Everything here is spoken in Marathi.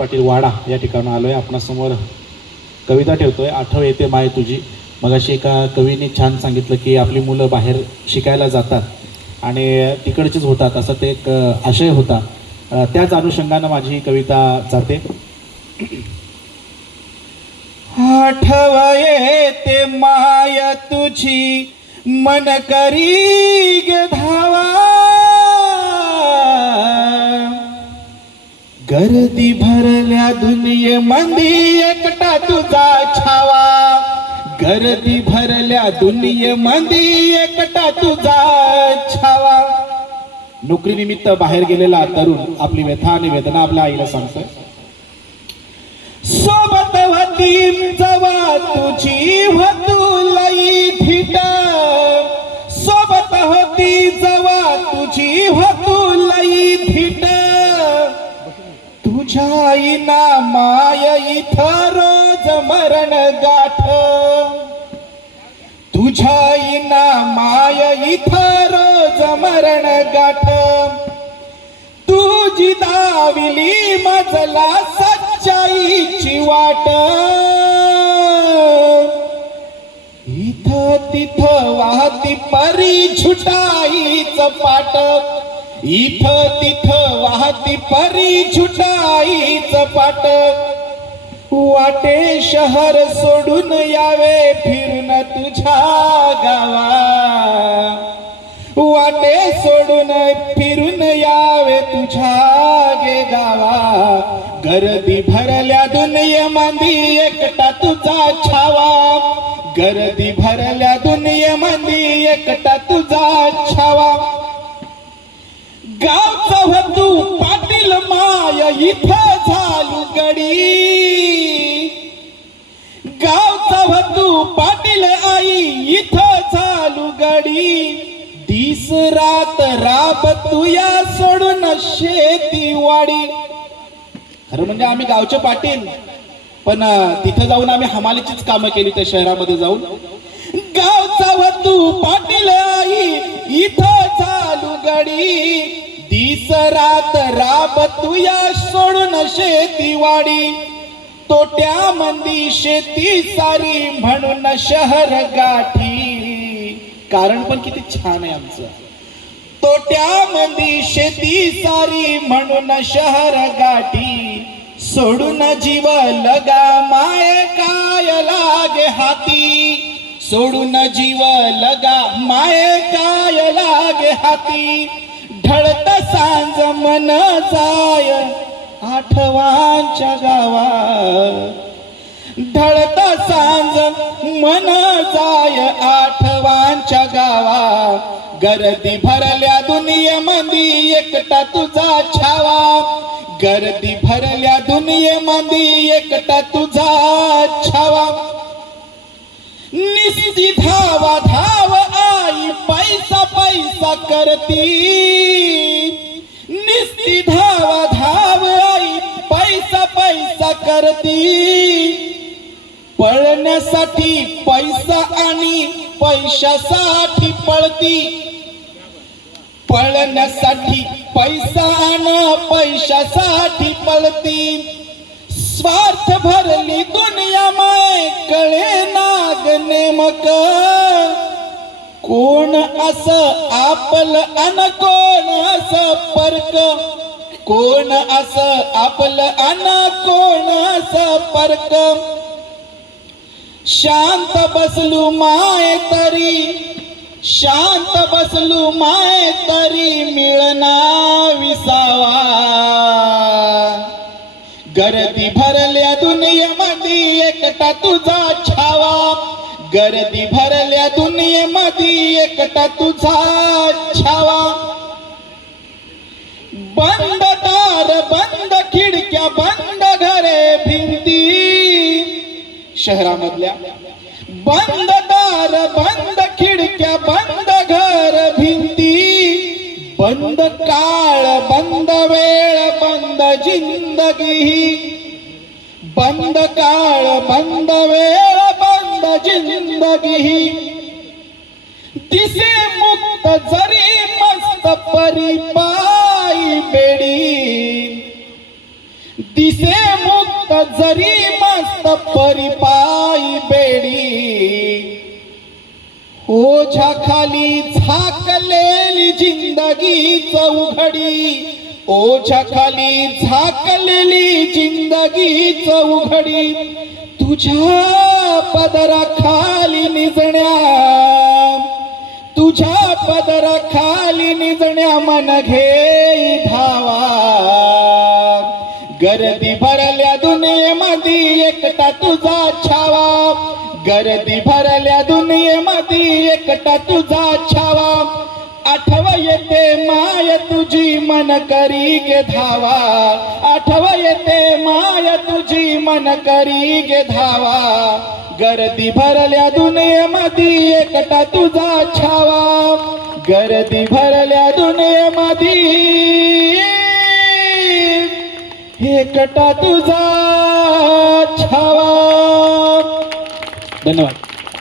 पाटील वाडा या ठिकाणी आलो आहे आपणासमोर कविता ठेवतोय. आठव येते माय तुझी. मग अशी एका कवीने छान सांगितलं की आपली मुलं बाहेर शिकायला जातात आणि तिकडचेच होतात. असा ते एक आशय होता. त्याच अनुषंगानं माझी ही कविता जाते. आठव येते माय तुझी. मन करी धावा. गर्दी भरल्या दुनिये मंदी एकटा तुझा छावा. गर्दी भरल्या दुनिये मंदी एकटा तुझा छावा. नोकरीनिमित्त बाहेर गेलेला तरुण आपली व्यथा आणि वेदना आपल्या आईला सांगतोय. सोबत होती जवा तुझी होतू लई थिट सोबत होती जवा तुझी होतू लई थिट तुझ्या आईना माय इथं रोज मरण गाठ. तुझ्या आईना माय इथं रोज मरण गाठ. तुझी दाविली मजला सच्चाईची वाट. इथं तिथं वाहती परी झुटाईच पाट इथं तिथं हाती परी झुटाईच पाट. वाटे शहर सोडून यावे फिरून तुझ्या गावा. वाटे सोडून फिरून यावे तुझ्या गे गावा. गर्दी भरल्या दुनिये मंदी एकटा तुझा छावा. गर्दी भरल्या दुनिये मंदी एकटा तुझा छावा. गावचा इथं झालू गडी. गावचा भतू पाटील आई इथं झालू गडी. दिस रात राब तुया सोडून शेती वाडी खरं म्हणजे आम्ही गावचे पाटील पण तिथं जाऊन आम्ही हमालीचीच कामं केली त्या शहरामध्ये जाऊन. गावचा वतू पाटील आई इथं चालू गडी. दिस रात राब तुया सोडून शेती वाडी तोट्या मंदी शेती सारी म्हणून शहर गाठी. कारण पण किती छान आहे आमचं. तोट्यामध्ये शेती सारी म्हणून शहर गाठी. सोडून जीव लगा माय काय लागे हाती. सोडून जीव लगा माय काय लागे हाती. ढळत सांज मन जाय आठवांच्या गावा ढळत सांज मन जाय आठवांच्या गावा गर्दी भरल्या दुनिये मंदी एकटा तुझा छावा. गर्दी भरल्या दुनिये मंदी एकटा तुझा छावा. निस्ती धावा करती. निस्ती धावा धाव आई पैसा पैसा करती. पळण्यासाठी पैसा आणि पैशासाठी पळती. पळण्यासाठी पैसा आणि पैशासाठी पळती. स्वार्थ भरली दुनिया माय कळे नाग नेमक. कोण असं आपल अन कोण अस परक? कोण अस आपल अन कोण अस परक? शांत बसलू माय तरी शांत बसलू माय तरी मिळना विसावा गर्दी भरल्या दुनियेमध्ये एकटा तुझा छावा. गर्दी भरल्या दुनियेमध्ये एकटा तुझा छावा. बंद दार बंद खिडक्या बंद घरे भिंती. शहरामधल्या. बंद दार बंद खिडक्या बंद घर भिंती. बंद काळ बंद वेळ बंद जिंदगी. बंद काळ बंद वेळ बंद जिंदगी. दिसे मुक्त जरी मस्त परी पायी बेडी। दिसे मुक्त जरी मस्त परिपाई बेडी। ओझ्या हो खाली झाकलेली जिंदगी चौघडी। ओझ्या खाली झाकलेली जिंदगी चौघडी। तुझ्या पदराखाली निजण्या खाली निजण्या मन घे धावा. गर्दी भरल्या दुनियेमध्ये एकटा तुझा छावा. गर्दी भरल्या दुनियेमध्ये एकटा तुझा छावा. आठव येते माय तुझी मन करी गे धावा. आठव येते माय तुझी मन करी गे धावा. गर्दी भरल्या दुनियेमध्ये एकटा तुझा छावा. गर्दी भरल्या दुनियेमध्ये. कटा तुझा छावा. धन्यवाद.